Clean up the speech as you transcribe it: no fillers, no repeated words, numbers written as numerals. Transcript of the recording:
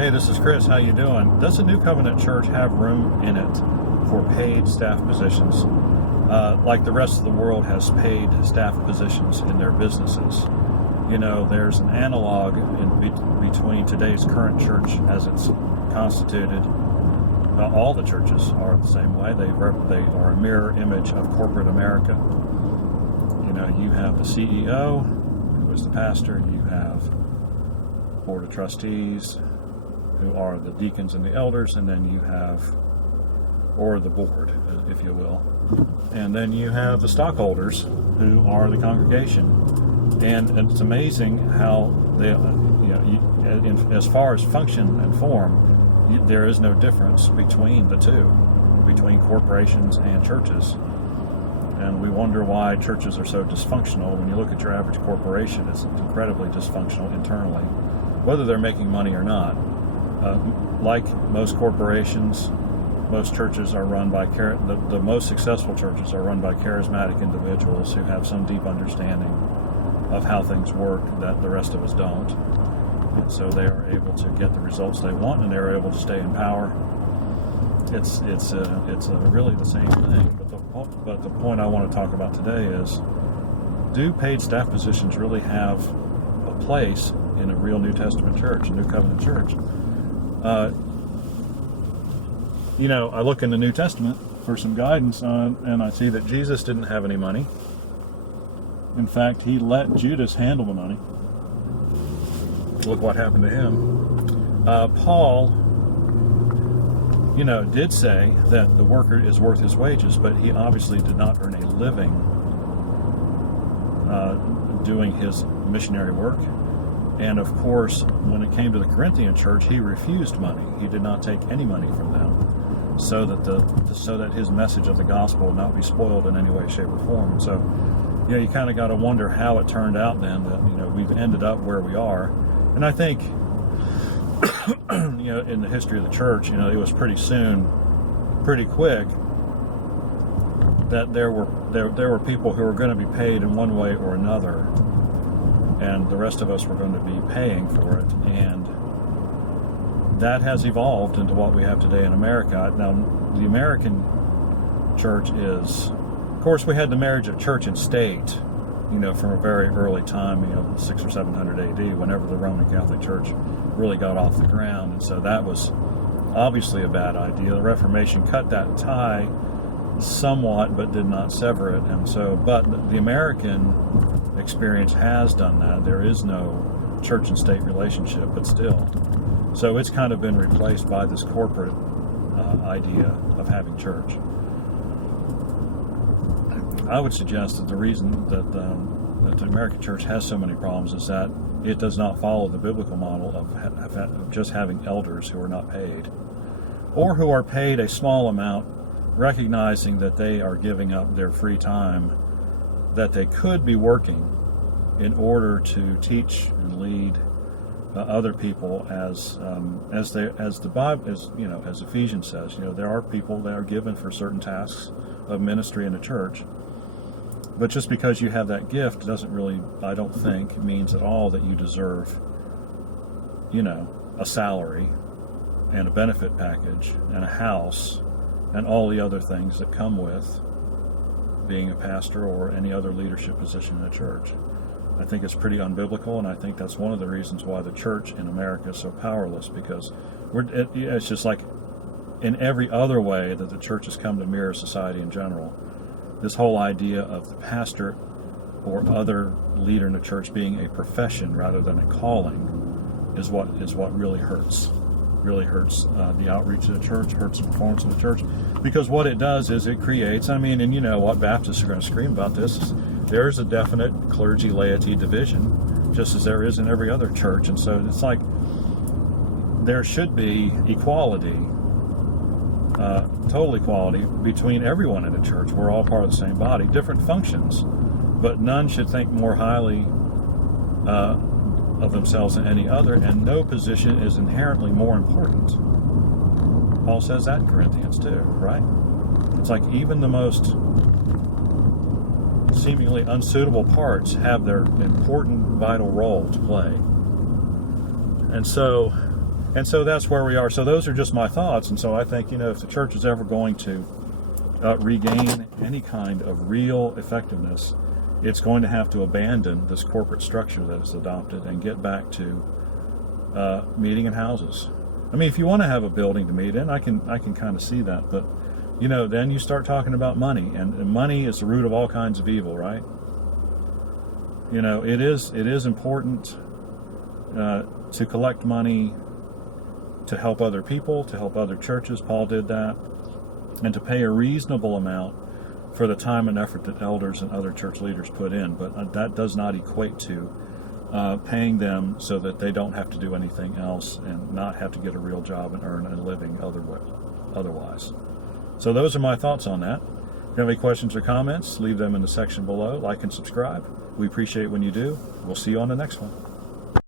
Hey, this is Chris. How you doing? Does the New Covenant Church have room in it for paid staff positions? Like the rest of the world has paid staff positions in their businesses. You know, there's an analog between today's current church as it's constituted. All the churches are the same way. They are a mirror image of corporate America. You know, you have the CEO, who is the pastor. You have board of trustees, who are the deacons and the elders, and then you have, or the board, if you will, and then you have the stockholders, who are the congregation. And it's amazing how they, as far as function and form, there is no difference between the two, between corporations and churches. And we wonder why churches are so dysfunctional. When you look at your average corporation, it's incredibly dysfunctional internally, whether they're making money or not. Like most corporations, most churches are run by the most successful churches are run by charismatic individuals who have some deep understanding of how things work that the rest of us don't. And so they are able to get the results they want, and they're able to stay in power. It's really the same thing. But the point I want to talk about today is: do paid staff positions really have a place in a real New Testament church, a New Covenant church? I look in the New Testament for some guidance and I see that Jesus didn't have any money. In fact, he let Judas handle the money. Look what happened to him. Paul, did say that the worker is worth his wages, but he obviously did not earn a living doing his missionary work. And of course, when it came to the Corinthian church, he refused money. He did not take any money from them, so that his message of the gospel would not be spoiled in any way, shape, or form. And so, you kind of got to wonder how it turned out then that we've ended up where we are. And I think, in the history of the church, it was pretty quick that there were people who were going to be paid in one way or another, and the rest of us were going to be paying for it. And that has evolved into what we have today in America. Now, the American church is, of course, we had the marriage of church and state, from a very early time, 600 or 700 AD, whenever the Roman Catholic Church really got off the ground. And so that was obviously a bad idea. The Reformation cut that tie somewhat, but did not sever it. And so, but the American experience has done that. There is no church and state relationship, but still. So it's kind of been replaced by this corporate idea of having church. I would suggest that the reason that the American church has so many problems is that it does not follow the biblical model of just having elders who are not paid, or who are paid a small amount, recognizing that they are giving up their free time that they could be working in order to teach and lead other people, as the Bible, as Ephesians says, there are people that are given for certain tasks of ministry in a church. But just because you have that gift doesn't really, I don't think, means at all that you deserve, a salary and a benefit package and a house and all the other things that come with being a pastor or any other leadership position in a church. I think it's pretty unbiblical, and I think that's one of the reasons why the church in America is so powerless, because it's just like in every other way that the church has come to mirror society in general. This whole idea of the pastor or other leader in the church being a profession rather than a calling is what really hurts. Really hurts the outreach of the church, hurts the performance of the church, because what it does is it creates, and what Baptists are going to scream about this is there is a definite clergy-laity division, just as there is in every other church. And so it's like there should be equality, total equality between everyone in a church. We're all part of the same body, different functions, but none should think more highly of themselves than any other, and no position is inherently more important. Paul says that in Corinthians too, right? It's like even the most seemingly unsuitable parts have their important, vital role to play. And so And so that's where we are. So those are just my thoughts. And so I think, if the church is ever going to regain any kind of real effectiveness, it's going to have to abandon this corporate structure that it's adopted and get back to meeting in houses. I mean, if you want to have a building to meet in, I can kind of see that. But, then you start talking about money, and money is the root of all kinds of evil, right? It is important to collect money to help other people, to help other churches. Paul did that. And to pay a reasonable amount for the time and effort that elders and other church leaders put in. But that does not equate to paying them so that they don't have to do anything else and not have to get a real job and earn a living otherwise. So those are my thoughts on that. If you have any questions or comments, leave them in the section below. Like and subscribe. We appreciate when you do. We'll see you on the next one.